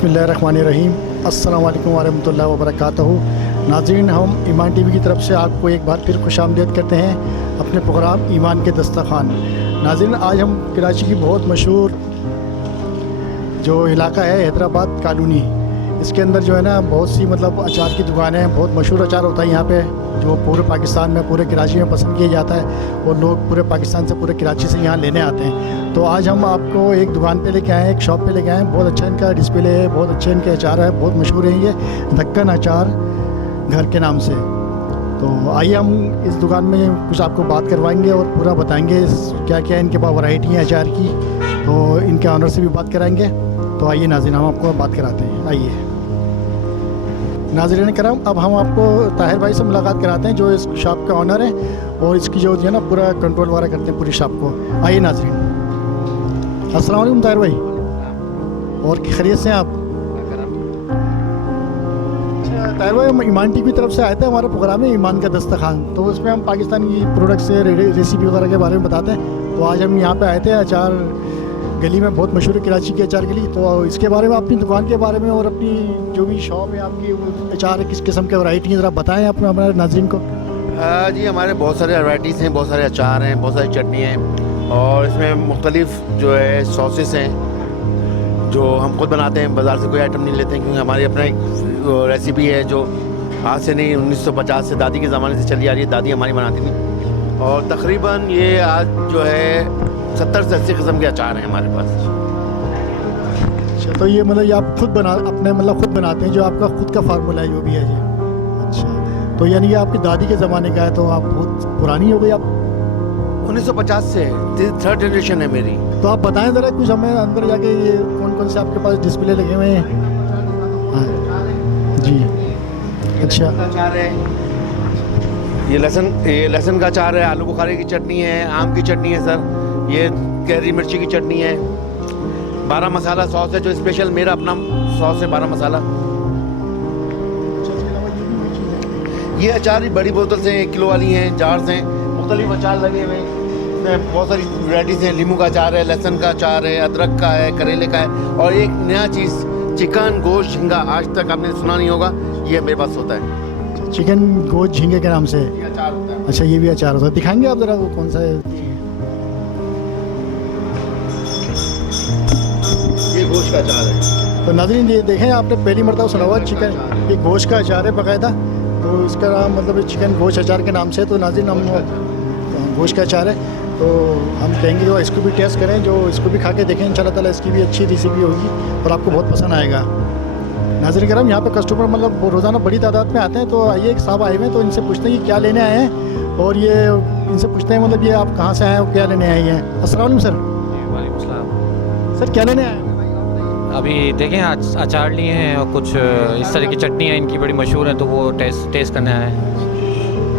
बिस्मिल्लाहिर्रहमानिर्रहीम। अस्सलाम वालेकुम वरहमतुल्लाहि वबरकातुहू। नाज़रीन, हम ईमान टीवी की तरफ से आपको एक बार फिर खुशामदीद करते हैं अपने प्रोग्राम ईमान के दस्तरखान। नाज़रीन, आज हम कराची की बहुत मशहूर जो इलाका है हैदराबाद कॉलोनी, इसके अंदर जो है ना बहुत सी मतलब अचार की दुकानें हैं। बहुत मशहूर अचार होता है यहाँ पे, जो पूरे पाकिस्तान में, पूरे कराची में पसंद किया जाता है और लोग पूरे पाकिस्तान से, पूरे कराची से यहाँ लेने आते हैं। तो आज हम आपको एक दुकान पे लेके आए हैं, एक शॉप पे लेके आए हैं। बहुत अच्छा इनका डिस्प्ले है, बहुत अच्छे इनके अचार है, बहुत मशहूर है ये ढक्कन अचार घर के नाम से। तो आइए हम इस दुकान में कुछ आपको बात करवाएंगे और पूरा बताएंगे क्या क्या इनके पास वैरायटी है अचार की। तो इनके ऑनर से भी बात कराएंगे। तो आइए नाज़रीन, हम आपको बात कराते हैं। आइए नाज़रीन करम, अब हम आपको ताहिर भाई से मुलाकात कराते हैं जो इस शॉप का ऑनर है और इसकी जो है ना पूरा कंट्रोल वगैरह करते हैं पूरी शॉप को। आइए नाज़रीन। अस्सलाम वालेकुम ताहिर भाई, और खैरियत से हैं आप? अच्छा ताहिर भाई, हम ईमान टीवी की तरफ से आए थे, हमारा प्रोग्राम है ईमान का दस्तरखान। तो उसमें हम पाकिस्तान की प्रोडक्ट से रेसिपी वगैरह के बारे में बताते हैं। तो आज हम यहाँ पे आए थे, अचार गली में बहुत मशहूर है कराची की अचार गली। तो इसके बारे में, अपनी दुकान के बारे में और अपनी जो भी शॉप है आपकी, अचार किस किस्म के वैरायटी है, ज़रा बताएं अपने हमारे नाज़रीन को। जी, हमारे बहुत सारे वैराइटीज़ हैं, बहुत सारे अचार हैं, बहुत सारी चटनी हैं और इसमें मुख्तलिफ जो है सॉसेस हैं जो हम खुद बनाते हैं। बाज़ार से कोई आइटम नहीं लेते हैं क्योंकि हमारी अपना एक रेसिपी है जो आज से नहीं 1950 से दादी के ज़माने से चली आ रही है। दादी हमारी बनाती थी और तकरीबन ये आज जो है 70 से 80 किस्म के अचार हैं हमारे पास। अच्छा, तो ये मतलब ये आप खुद अपने मतलब खुद बनाते हैं, जो आपका खुद का फार्मूला है जो भी है ये? अच्छा, तो यानी ये आपकी दादी के ज़माने का है, तो आप बहुत पुरानी हो गई आप? 1950 से, थर्ड जनरेशन है मेरी। तो आप बताएं ज़रा कुछ हमें, अंदर जाके ये कौन कौन से आपके पास डिस्प्ले लगे हुए हैं? हाँ जी, अच्छा। अचार है, ये लहसुन का अचार है, आलू बुखारे की चटनी है, आम की चटनी है सर, ये कैरी मिर्ची की चटनी है, 12 मसाला सॉस है जो स्पेशल मेरा अपना सॉस है 12 मसाला। ये अचार ही बड़ी बोतल से 1 किलो वाली हैं, जार्स हैं, मुख्तलिफ अचार लगे हुए हैं। इसमें बहुत सारी वैराइटीज़ हैं। नींबू का अचार है, लहसुन का अचार है, अदरक का है, करेले का है और एक नया चीज़ चिकन गोश्त झींगा, आज तक आपने सुना नहीं होगा, ये मेरे पास होता है। चिकन गोश्त झींगे के नाम से ये अचार होता है। अच्छा, ये भी अचार होता है, दिखाएंगे आप ज़रा वो कौन सा है? ये गोश्त का अचार है। तो नाज़रीन, ये देखें, आपने पहली मरतबा सुना हुआ चिकन, ये गोश्त का अचार है बाकायदा। तो इसका नाम मतलब चिकन गोश्त अचार के नाम से। तो नाज़रीन, हम गोश्त का अचार है, तो हम कहेंगे जो इसको भी टेस्ट करें, जो इसको भी खा के देखें, इंशाल्लाह ताला इसकी भी अच्छी रेसिपी होगी और आपको बहुत पसंद आएगा। नाज़रीन करम, यहाँ पे कस्टमर मतलब रोज़ाना बड़ी तादाद में आते हैं। तो आइए, एक साहब आए हुए हैं, तो इनसे पूछते हैं कि क्या लेने आए हैं, और ये इनसे पूछते हैं मतलब ये आप कहाँ से आए हैं और क्या लेने आए हैं। अस्सलाम वालेकुम सर। वालेकुम सलाम। सर क्या लेने आए हैं? अभी देखें, अचार लिए हैं और कुछ इस तरह की चटनी है इनकी बड़ी मशहूर है, तो वो टेस्ट करने आए हैं।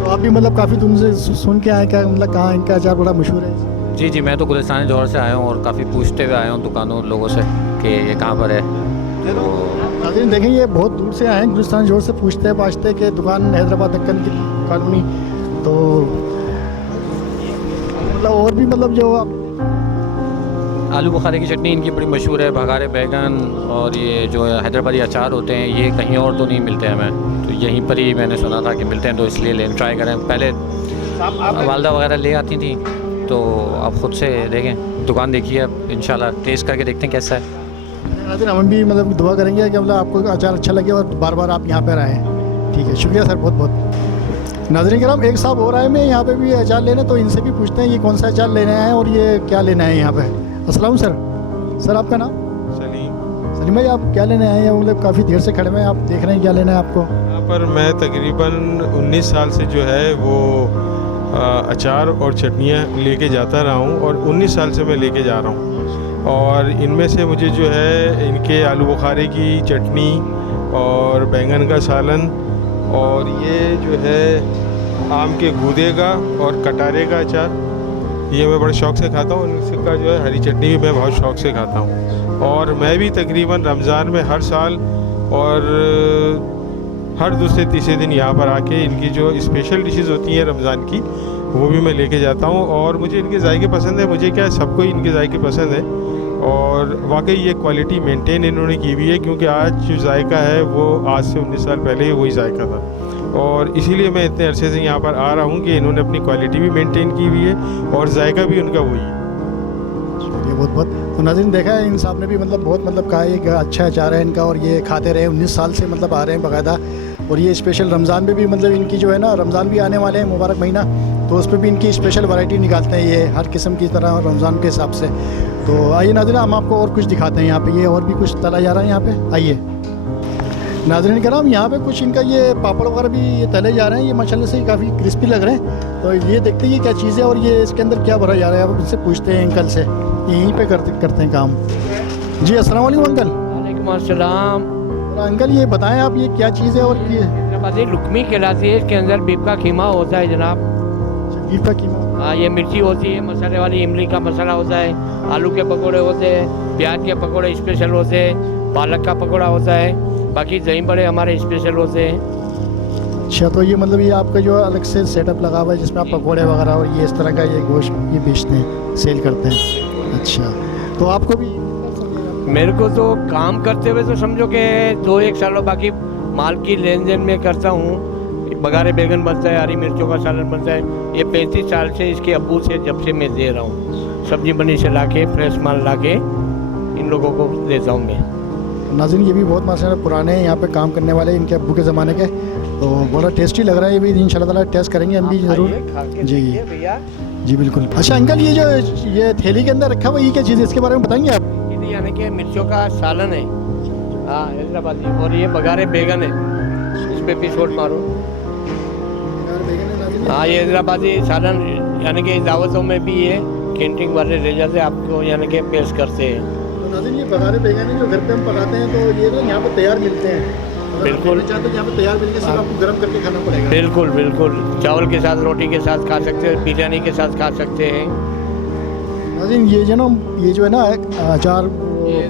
तो आप भी मतलब काफ़ी दूर से सुन के आए क्या, मतलब कहाँ इनका अचार बड़ा मशहूर है? जी, मैं तो गुलिस्तान जौहर से आया हूँ और काफ़ी पूछते हुए आया हूँ दुकानों लोगों से कि ये कहाँ पर है। नाज़रीन देखें, ये बहुत दूर से आए हैं, गुलिस्तान जौहर से पूछते पाछते कि दुकान हैदराबाद दक्कन की कॉलोनी। तो मतलब और भी मतलब जो आलू बुखारे की चटनी इनकी बड़ी मशहूर है, भगारे बैगन और ये जो हैदराबादी अचार होते हैं, ये कहीं और तो नहीं मिलते हमें, तो यहीं पर ही मैंने सुना था कि मिलते हैं, तो इसलिए ट्राई करें। पहले वालदा वगैरह ले आती थी, तो आप ख़ुद से देखें, दुकान देखिए, अब इंशाल्लाह टेस्ट करके देखते हैं कैसा है। नाज़रीन, हम भी मतलब दुआ करेंगे कि मतलब आपको अचार अच्छा लगे और बार बार आप यहाँ पर आएँ। ठीक है, शुक्रिया सर, बहुत बहुत। नाज़रीन करम, एक साहब और आए हैं यहाँ पे भी अचार लेने, तो इनसे भी पूछते हैं ये कौन सा अचार लेने आए हैं और ये क्या लेना है यहाँ पे। अस्सलाम सर। सर आपका नाम? सलीम भाई, आप क्या लेने आए हैं? मतलब काफ़ी देर से खड़े हुए हैं, आप देख रहे हैं क्या लेना है आपको? यहाँ पर मैं तकरीबन 19 साल से जो है वो अचार और चटनियाँ लेके जाता रहा हूँ और 19 साल से मैं लेके जा रहा हूँ। और इनमें से मुझे जो है इनके आलू बुखारे की चटनी और बैंगन का सालन और ये जो है आम के गूदे का और कटारे का अचार, ये मैं बड़े शौक़ से खाता हूँ। इसका जो है हरी चटनी भी मैं बहुत शौक़ से खाता हूँ। और मैं भी तकरीबन रमज़ान में हर साल और हर दूसरे तीसरे दिन यहाँ पर आके इनकी जो स्पेशल डिशेस होती हैं रमज़ान की, वो भी मैं लेके जाता हूँ। और मुझे इनके जायके पसंद है, मुझे क्या है, सबको इनके जायके पसंद है और वाकई ये क्वालिटी मेंटेन इन्होंने की हुई है, क्योंकि आज जो जायका है वो आज से 19 साल पहले ही वही जायका था। और इसीलिए मैं इतने अरसे से यहाँ पर आ रहा हूँ कि इन्होंने अपनी क्वालिटी भी मेंटेन की हुई है और जायका भी उनका वही है। ये बहुत बहुत तो नाज़रीन देखा है इन साहब ने भी बहुत कहा है कि अच्छा अचार है इनका, और ये खाते रहे 19 साल से आ रहे हैं बाकायदा। और ये स्पेशल रमज़ान में भी इनकी जो है ना, रमज़ान भी आने वाले हैं, मुबारक महीना, तो उस पर भी इनकी स्पेशल वैरायटी निकालते हैं ये हर किस्म की तरह रमज़ान के हिसाब से। तो आइए नाज़रीन हम आपको और कुछ दिखाते हैं यहाँ पे, ये और भी कुछ तला जा रहा है यहाँ पे। आइए नाज़रीन कराम, यहाँ पे कुछ इनका ये पापड़ वगैरह भी ये तले जा रहे हैं, ये माशाल्लाह से काफ़ी क्रिस्पी लग रहे हैं। तो ये देखते हैं ये क्या चीज़ है और ये इसके अंदर क्या भरा जा रहा है। आप इनसे पूछते हैं अंकल से, यहीं पे करते हैं काम। जी अस्सलाम वालेकुम अंकल। वालेकुम अस्सलाम। और अंकल ये बताएं आप ये क्या चीज़ है और ये हैदराबादी लुकमी कहलाती है। इसके अंदर बीफ का कीमा होता है जनाब। बीफ का कीमा। हाँ, ये मिर्ची होती है, मसाले वाली इमली का मसाला होता है, आलू के पकोड़े होते हैं, प्याज के पकोड़े स्पेशल होते हैं, पालक का पकोड़ा होता है, बाकी दही बड़े हमारे स्पेशल होते हैं। अच्छा, तो ये ये आपका जो अलग से सेटअप लगा हुआ है जिसमें आप पकौड़े वगैरह और ये इस तरह का ये गोश्त ये बेचते हैं, सेल करते हैं। अच्छा, तो आपको भी मेरे को तो काम करते हुए तो समझो कि 2-1 सालों, बाकी माल की लेन देन में करता हूँ। बघारे बैगन बनता है, हरी मिर्चों का सालन बनता है। ये 35 साल से इसके अब्बू से जब से मैं दे रहा हूँ, सब्जी बनी से ला के फ्रेश माल ला के इन लोगों को देता हूँ मैं। नाज़रीन ये भी बहुत माशाल्लाह पुराने यहाँ पे काम करने वाले इनके अब्बू के ज़माने के, तो बड़ा टेस्टी लग रहा है। ये भी इंशाल्लाह ताला टेस्ट करेंगे हम भी ज़रूर। जी भैया जी बिल्कुल। अच्छा अंकल, ये जो ये थैली के अंदर रखा हुआ ये क्या चीज़ है, इसके बारे में बताएंगे आप? यानी कि मिर्चों का सालन है, हाँ हैदराबादी, और ये बघारे बैगन है, इस पे भी शॉट मारो। हाँ, ये हैदराबादी सालन यानी कि दावतों में भी ये कैंटीन वाले ले जाते आपको यानी कि पेश करते हैं। तो नाज़रीन ये बघारे बैगन है जो घर पे हम पकाते हैं, तो ये ना यहाँ पे तैयार मिलते हैं। बिल्कुल चाहते हैं यहाँ पे तैयार मिलके सिर्फ आपको गर्म करके खाना पड़ेगा। बिल्कुल बिल्कुल, चावल के साथ, रोटी के साथ खा सकते हैं, बिरयानी के साथ खा सकते हैं। नाज़रीन ये जो है ना अचार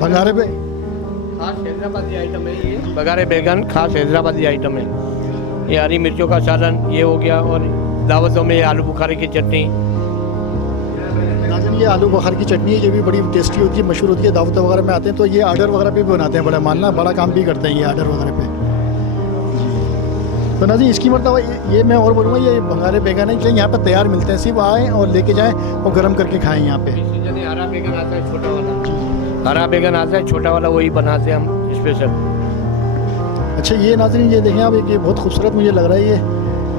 बघारे पे खास हैदराबादी आइटम है ये, बघारे बैगन खास हैदराबादी आइटम है। ये हरी मिर्चों का सालन ये हो गया, और दावतों में ये आलू बुखारे की चटनी। नाज़रीन ये आलू बुखार की चटनी है, ये भी बड़ी टेस्टी होती है, मशहूर होती है, दावत वगैरह में आते हैं तो ये आर्डर वगैरह पे भी बनाते हैं, बड़ा मानना बड़ा काम भी करते हैं ये आर्डर वगैरह पे। तो नाज़रीन इसकी मरतबा ये मैं और बोलूँगा, ये बघारे बैगन है जो यहाँ पर तैयार मिलते हैं, सिर्फ आएँ और लेके जाएँ और गर्म करके खाएँ यहाँ पे। हरा बैगन आता है छोटा वाला, हरा बैगन आता है छोटा वाला, वही बनाते हैं हम स्पेशल। अच्छा ये नाज़रीन ये देखें आप, ये बहुत खूबसूरत मुझे लग रहा है ये,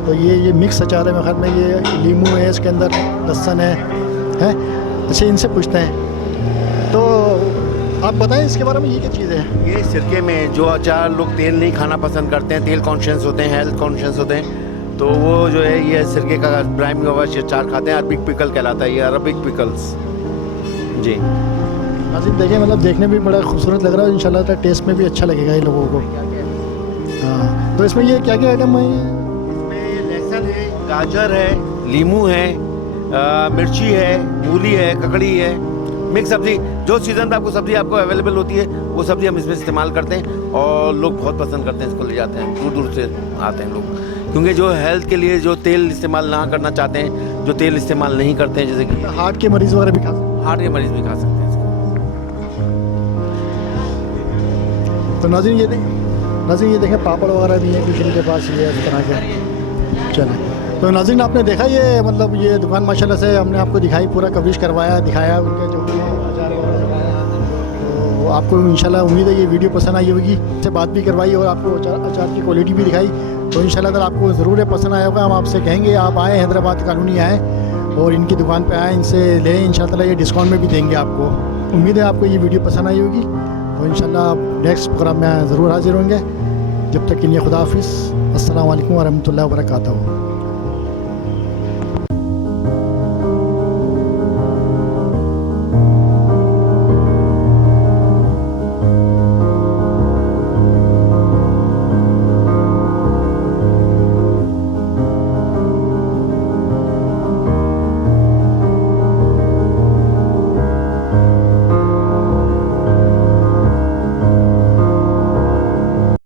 तो ये मिक्स अचार है, मेरे ख्याल में ये लीमू है, इसके अंदर लहसुन है। अच्छा इनसे पूछते हैं, तो आप बताएं इसके बारे में, ये क्या चीज़ है? ये सिरके में जो अचार लोग तेल नहीं खाना पसंद करते हैं, तेल कॉन्शियस होते हैं, हेल्थ कॉन्शियस होते हैं, तो वो जो है ये सिरके का प्राइम हुआ अचार खाते हैं। अरबिक पिकल कहलाता है ये, अरबिक पिकल्स जी। नाज़रीन देखें देखने में भी बड़ा खूबसूरत लग रहा है, इंशाल्लाह टेस्ट में भी अच्छा लगेगा ये लोगों को। हाँ, तो इसमें ये क्या क्या आइटम है? इसमें लहसुन है, गाजर है, लीमू है, मिर्ची है, मूली है, ककड़ी है, मिक्स सब्ज़ी, जो सीज़न में आपको अवेलेबल होती है वो सब्ज़ी हम इसमें इस्तेमाल करते हैं, और लोग बहुत पसंद करते हैं, इसको ले जाते हैं, दूर दूर से आते हैं लोग, क्योंकि जो हेल्थ के लिए जो तेल इस्तेमाल ना करना चाहते हैं, जो तेल इस्तेमाल नहीं करते हैं, जैसे कि हार्ट के मरीज़ वगैरह भी खा सकते हैं? हार्ट के मरीज़ भी खा सकते हैं इसको। तो नाज़रीन ये देखें पापड़ वगैरह भी हैं कुछ इनके पास, ये इस तरह के। चलें, तो नाज़रीन आपने देखा ये ये दुकान माशाल्लाह से हमने आपको दिखाई, पूरा कवरेज करवाया, दिखाया उनके जो भी अचार वगैरह दिखाया, तो आपको इंशाल्लाह उम्मीद है ये वीडियो पसंद आई होगी, से बात भी करवाई और आपको अचार की क्वालिटी भी दिखाई, तो इंशाल्लाह अगर आपको ज़रूर पसंद आया होगा, हम आपसे कहेंगे आप आएँ, हैदराबाद कॉलोनी आएँ और इनकी दुकान पर आएँ, इनसे लें, इंशाल्लाह ये डिस्काउंट में भी देंगे आपको। उम्मीद है आपको ये वीडियो पसंद आई होगी, तो इंशाल्लाह नेक्स्ट प्रोग्राम में ज़रूर हाजिर होंगे। जब तक के लिए खुदा हाफिज़, अस्सलाम वालेकुम व रहमतुल्लाहि व बरकातहू।